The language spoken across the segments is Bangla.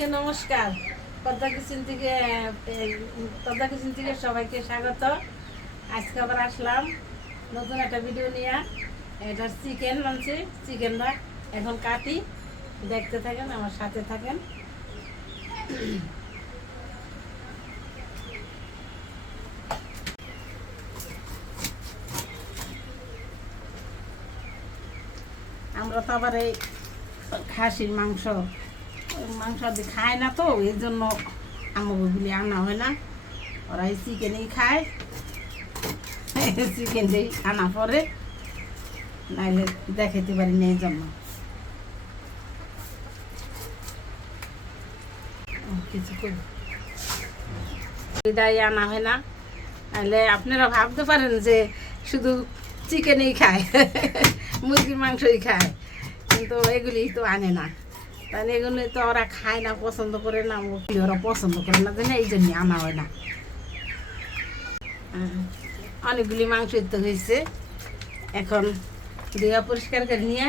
সবাইকে নমস্কার। পদ্মা কিচেন থেকে সবাইকে স্বাগত। আজকে আবার আসলাম নতুন একটা ভিডিও নিয়ে। এটা চিকেন বানছি, চিকেনটা এখন কাটি, দেখতে থাকেন, আমার সাথে থাকেন। আমরা তো আবার এই খাসির মাংস খায় না, তো এই জন্য আমাগুলি আনা হয় না। ওরা এই চিকেনই খায়, চিকেনটাই আনা পরে, নাইলে দেখাইতে পারি না, এই জন্য কিছু করি আনা হয় না। নাহলে আপনারা ভাবতে পারেন যে শুধু চিকেনই খায়, মুরগির মাংসই খায়, কিন্তু এগুলি তো আনে না। তাহলে এগুলো তো ওরা খায় না, পছন্দ করে না, ওরা পছন্দ করে না, জানে, এই জন্যই আনা হয় না। অনেকগুলি মাংস তো হয়েছে, এখন ধুয়া পরিষ্কার করে নিয়ে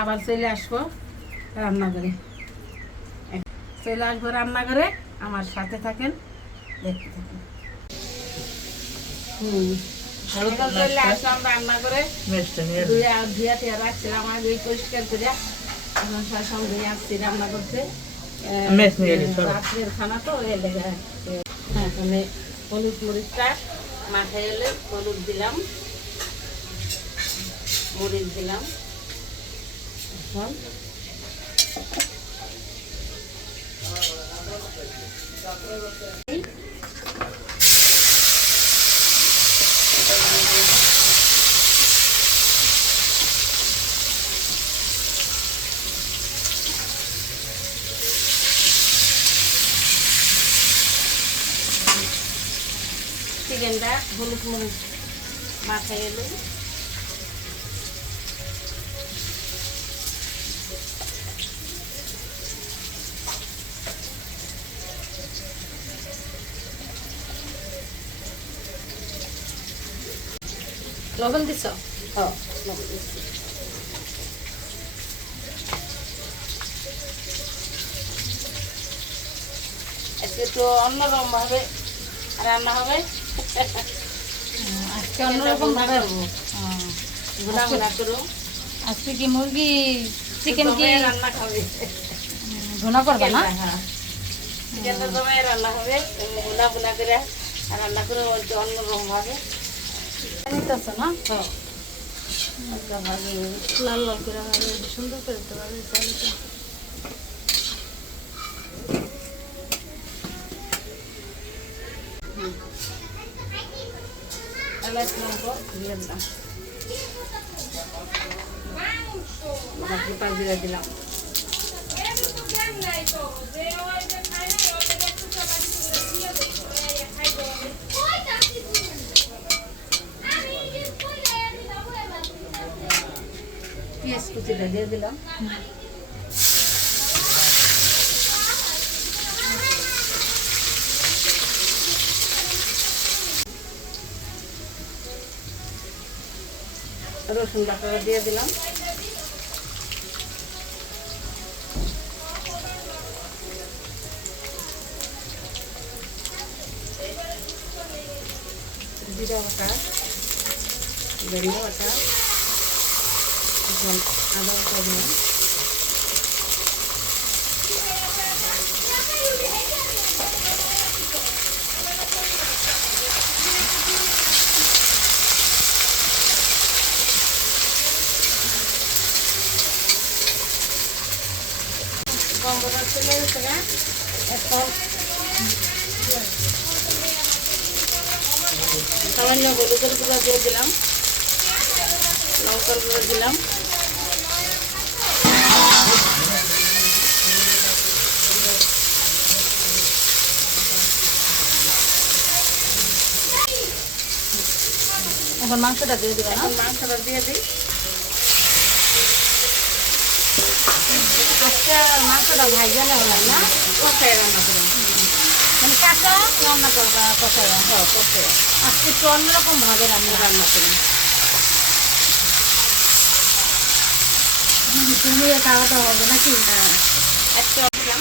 আবার চলে আসবো রান্না করে। চলে আসবো রান্না করে, আমার সাথে থাকেন, দেখতে থাকেন। চলে আসলাম রান্না করে, ধুয়া টিয়া রাখছিলাম আগে পরিষ্কার করে, এখন সঙ্গে আসছি রান্না করতে। রাত্রের খানা তো এখানে হলুদ মরিচটা মাথায় এলে হলুদ দিলাম, মরিচ দিলাম। এখন চিকেনটা হলুদ মরিচ মাথায় এলে লবণ দিছ? হ্যাঁ, লবণ দিচ্ছি। আজকে একটু অন্যরকম ভাবে রান্না হবে, আজকে অন্যরকম ভাবে গুনা গুনা করুন। আজকে কি মুরগি চিকেন কি রান্না খাবে? ভুনা করবে না? হ্যাঁ, চিকেনটা জমায় রান্না হবে, গুনা গুনা করে রান্না করে অন্যরকম ভাবে নিতেছে না? হ্যাঁ, লাল লাল করে ভাবে সুন্দর করে দিতে পারবে চাইলে। এলাচ লঙ্ক দিয়ে দিলাম, গোটা জিরা দিলাম। পেঁয়াজ কুচিটা দিয়ে দিলাম। রসুন বাটা দিয়ে দিলাম। জিরা বাটা, ধনিয়া বাটা, এখন আদা বাটা দিলাম। গন্ধটা চলে গেছে না, এখন সামান্য হলুদের গুঁড়া দিয়ে দিলাম, লঙ্কার গুঁড়ো দিলাম, এখন মাংসটা দিয়ে দিবে না? এখন মাংসটা দিয়ে দিই। আজকে মাংসটা ভাইজা নেওয়া না, কষায় রান্না করুন, মানে কাঁচা রান্না করবা কষাই? হ্যাঁ, কষায় আজকে একটু অন্যরকম ভাবে রান্না করুন। তুমি খাওয়াতে হবে নাকি? একটা দিলাম,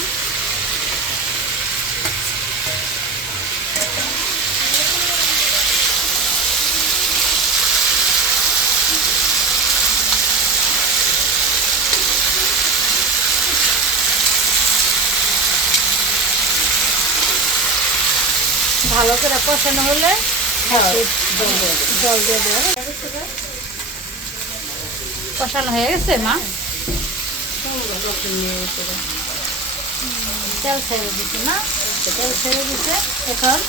ভালো করে কষানো হলে হ্যাঁ, জল দিয়ে দেওয়া হবে। কষানো হয়ে গেছে মা, তেল ছেড়ে দিচ্ছে না, তেল ছেড়ে দিচ্ছে। এখন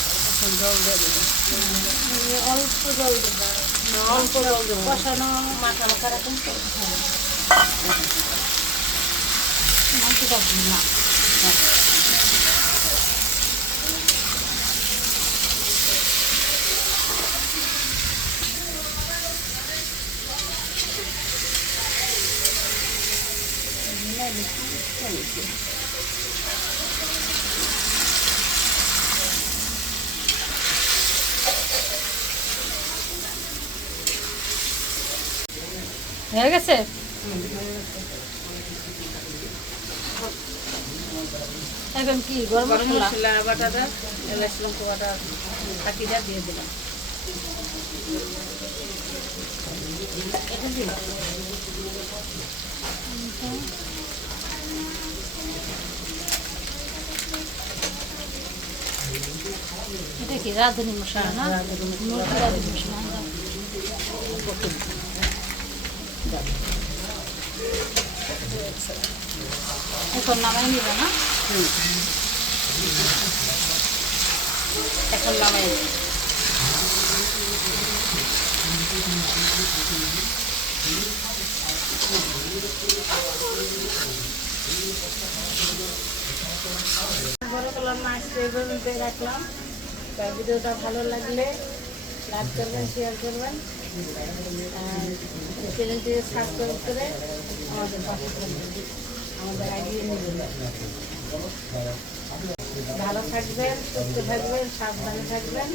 জল দিয়ে দেবো। অল্প জল দেবে, অল্প জল দেবো। কষানো মাখানো করা কিন্তু মাংসটা না। হয়ে গেছে। এখন কি গরম গরম মশলা মশলা বাটাটা, এলাচ লঙ্কা বাটা ফাঁকিটা দিয়ে দিলাম। এটা কি রাঁধুনি মশলা না? রাঁধুনি মশলা। মুরগি রাঁধুনি মশলা। এখন নামাই নিব না? এখন নামাই দিই। বড় কলার মাছ এই পর্যন্ত রাখলাম। তার ভিডিওটা ভালো লাগলে লাইক করবেন, শেয়ার করবেন, আর চ্যানেলটি সাবস্ক্রাইব করে আমাদের পাশে থাকবেন, আমাদের এগিয়ে নেবেন। ভালো থাকবেন, সুস্থ থাকবেন, সাবধানে থাকবেন।